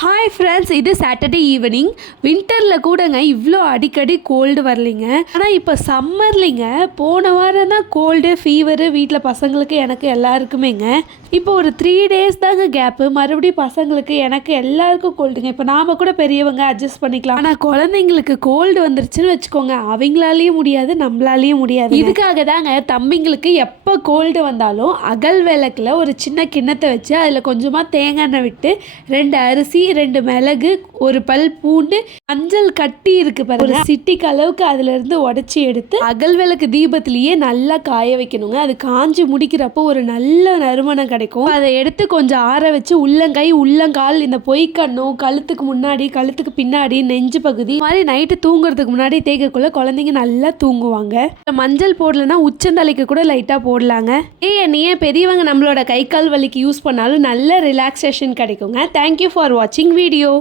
Hi friends, இது Saturday evening. வின்டரில் கூடங்க இவ்வளோ அடிக்கடி கோல்டு வரலைங்க. ஆனால் இப்போ சம்மர்லிங்க போன வாரம் தான் கோல்டு ஃபீவரு வீட்டில் பசங்களுக்கு எனக்கு எல்லாருக்குமேங்க. இப்போ ஒரு 3 days தாங்க கேப்பு. மறுபடியும் பசங்களுக்கு எனக்கு எல்லாருக்கும் கோல்டுங்க. இப்போ நாம் கூட பெரியவங்க அட்ஜஸ்ட் பண்ணிக்கலாம். ஆனால் குழந்தைங்களுக்கு கோல்டு வந்துருச்சுன்னு வச்சுக்கோங்க, அவங்களாலேயும் முடியாது, நம்மளாலேயும் முடியாது. இதுக்காக தாங்க தம்பிங்களுக்கு எப்போ கோல்டு வந்தாலும் அகல் விளக்கில் ஒரு சின்ன கிண்ணத்தை வச்சு அதில் கொஞ்சமாக தேங்காய் எண்ணெய் விட்டு 2 அரிசி 2 மிளகு 1 பல் பூண்டு மஞ்சள் கட்டி இருக்கு பாருங்க, ஒரு சிட்டிக்கு அளவுக்கு அதுல இருந்து உடைச்சி எடுத்து அகல் விளக்கு தீபத்திலேயே நல்லா காய வைக்கணுங்க. அது காஞ்சி முடிக்கிறப்போ ஒரு நல்ல நறுமணம் கிடைக்கும். அதை எடுத்து கொஞ்சம் ஆற வச்சு உள்ளங்கை உள்ளங்கால் இந்த பொய்க்கண்ணும் கழுத்துக்கு முன்னாடி கழுத்துக்கு பின்னாடி நெஞ்சு பகுதி மாதிரி நைட்டு தூங்குறதுக்கு முன்னாடி தேய்க்கக்குள்ள குழந்தைங்க நல்லா தூங்குவாங்க. மஞ்சள் போடலன்னா உச்சந்தலைக்கு கூட லைட்டா போடலாங்க. எண்ணெயை பெரியவங்க நம்மளோட கை கால் வலிக்கு யூஸ் பண்ணாலும் நல்ல ரிலாக்ஸேஷன் கிடைக்குங்க. தேங்க்யூ ஃபார் வாட்சிங் வீடியோ.